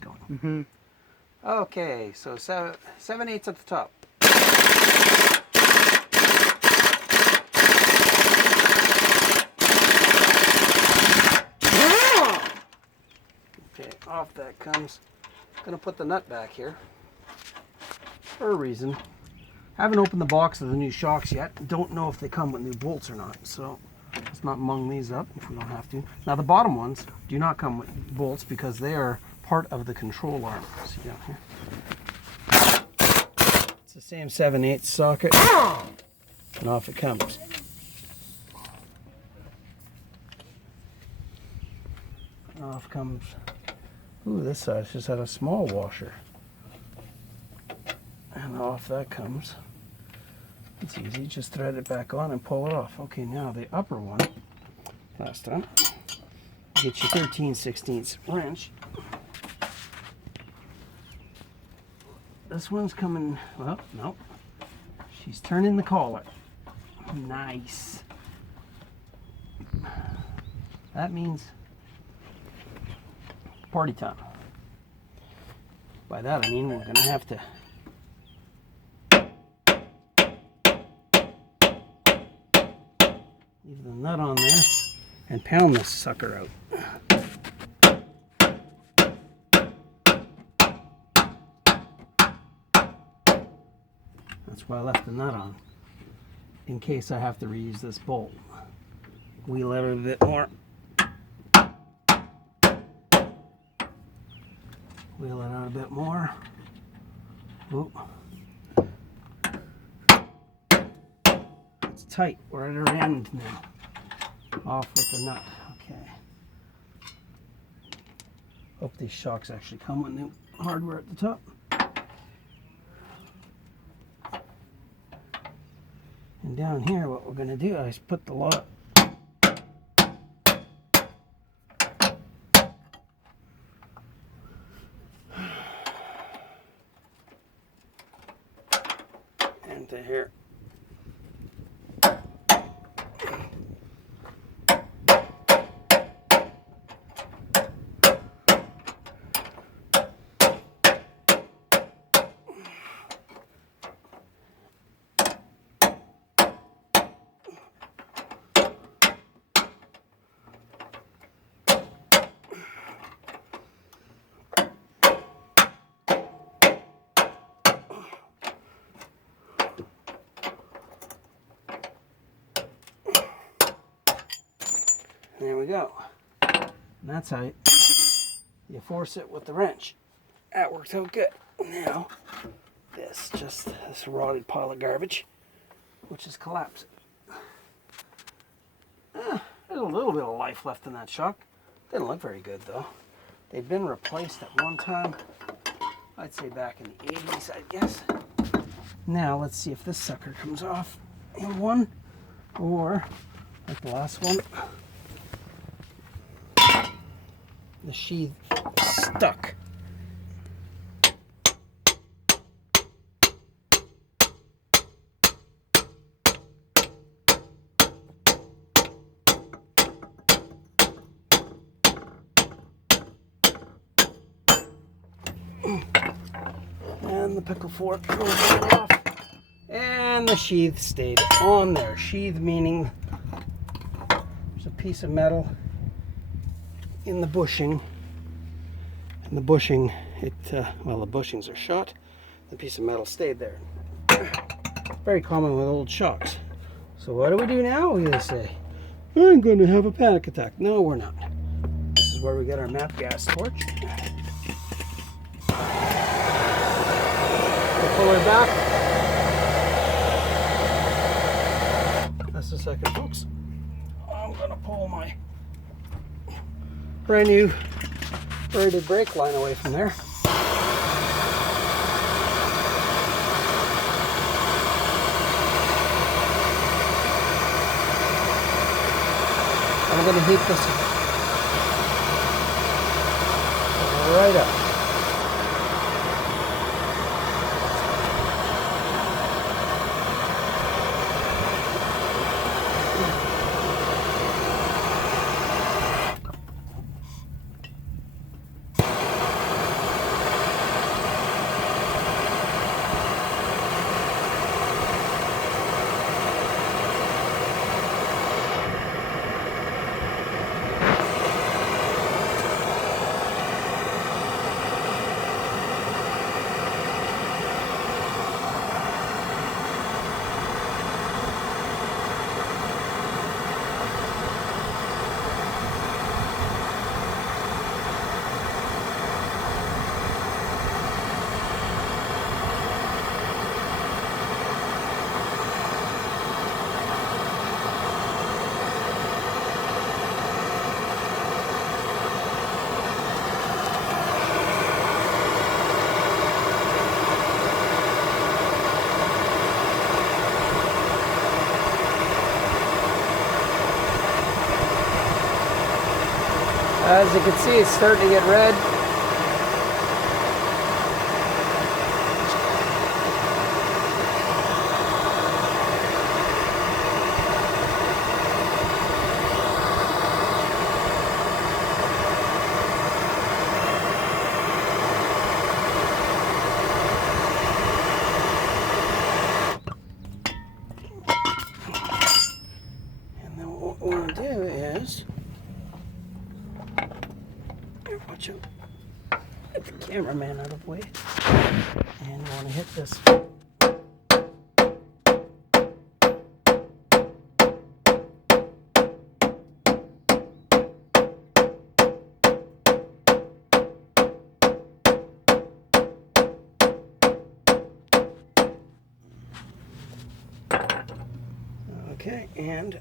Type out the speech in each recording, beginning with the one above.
Going. Okay, so 7/8 at the top. Okay, off that comes. Gonna put the nut back here for a reason. Haven't opened the box of the new shocks yet. Don't know if they come with new bolts or not, so let's not mung these up if we don't have to. Now the bottom ones do not come with bolts because they are part of the control arm. See down here. It's the same 7/8 socket, and off it comes. Off comes. Ooh, this side just had a small washer. And off that comes. It's easy, just thread it back on and pull it off. Okay, now the upper one, last time, get your 13/16 wrench. This one's coming, well, nope. She's turning the collar. Nice. That means party time. By that I mean we're gonna have to leave the nut on there and pound this sucker out. That's why I left the nut on, in case I have to reuse this bolt. Wheel it a bit more. Wheel it out a bit more. Oop. It's tight. We're at our end now. Off with the nut. Okay. Hope these shocks actually come with new hardware at the top. And down here, what we're going to do is put the lot into here. There we go. And that's how you force it with the wrench. That worked out good. Now, this rotted pile of garbage, which is collapsing. There's a little bit of life left in that shock. Didn't look very good though. They'd been replaced at one time, I'd say back in the 80s, I guess. Now, let's see if this sucker comes off in one, or like the last one. The sheath stuck. And the pickle fork goes right off. And the sheath stayed on there. Sheath meaning there's a piece of metal in the bushing, and the bushing, well, the bushings are shot, the piece of metal stayed there. Very common with old shocks. So what do we do now? We say, I'm going to have a panic attack. No, we're not. This is where we get our MAP gas torch. We'll pull her back. Just a second, folks. I'm going to pull my brand new braided brake line away from there. I'm going to heat this right up. As you can see, it's starting to get red. What we want to do is, watch out, get the cameraman out of the way, and you want to hit this. Okay, and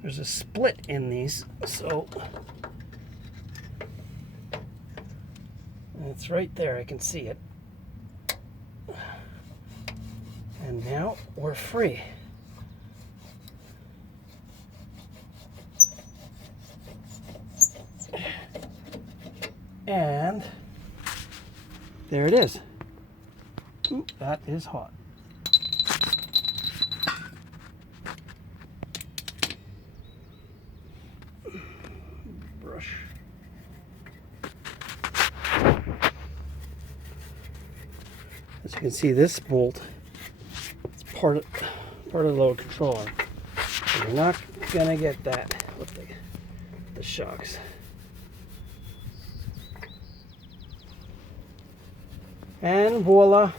there's a split in these, so it's right there. I can see it. And now we're free. And there it is. Ooh, that is hot. Brush. As you can see, this bolt is part of the load controller. And you're not gonna get that with the shocks. And voila,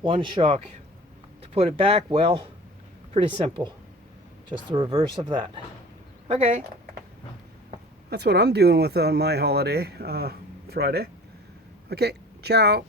one shock. To put it back, well, pretty simple. Just the reverse of that. Okay, that's what I'm doing with on my holiday, Friday. Okay, ciao.